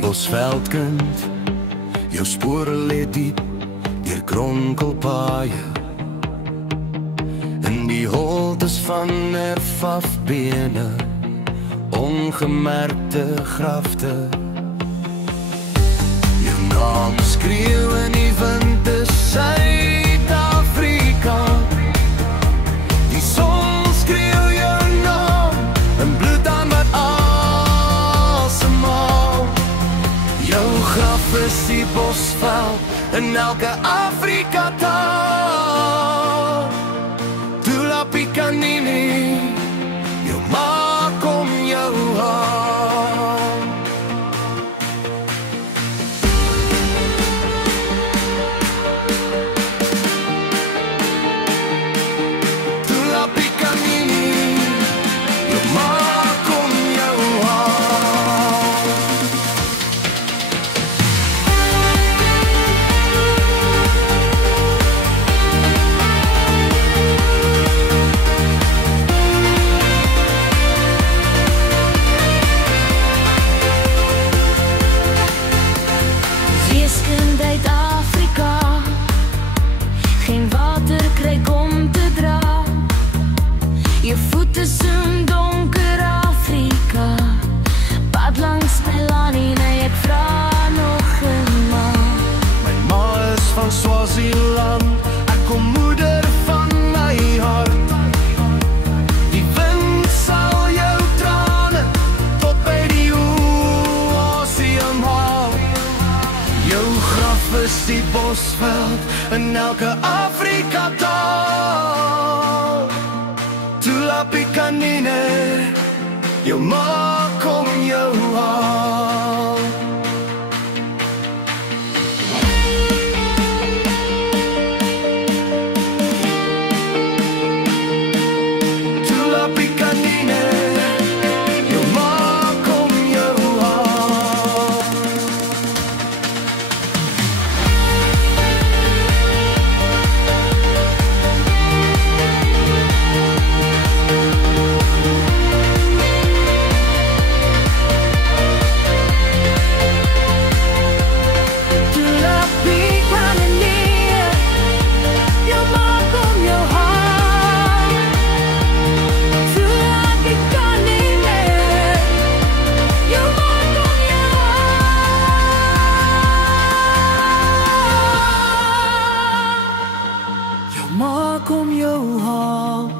Bosveldkind, jou spore lê diep deur kronkelpaaie. In die holtes van erfafbene, ongemerkte grafte. Jou naam skreeu in die wind is Suid-Afrika. Die son skreeu jou naam in bloed aan wat asemhaal. Jou graf is die bosveld in elke Afrika taal. Tula Pikanini, jou ma kom jou haal. Tula Pikanini, jou ma kom jou haal. Weeskind uit Afrika, geen water kry om te dra. Je voete soen donker Afrika, pad langs my lanie, nee ek vraag nog een ma. My ma is van Swaziland, ek kom moeder van my hart. Die wind sal jou trane tot by die oseaan haal. Jou graf is die bosveld in elke Afrika taal. Tula Pikanini, jou ma kom jou haal. Tula Pikanini, jou ma kom jou haal. Tula Pikanini, jou ma kom jou haal. Tula Pikanini, jou ma kom jou haal. Jou ma kom jou haal.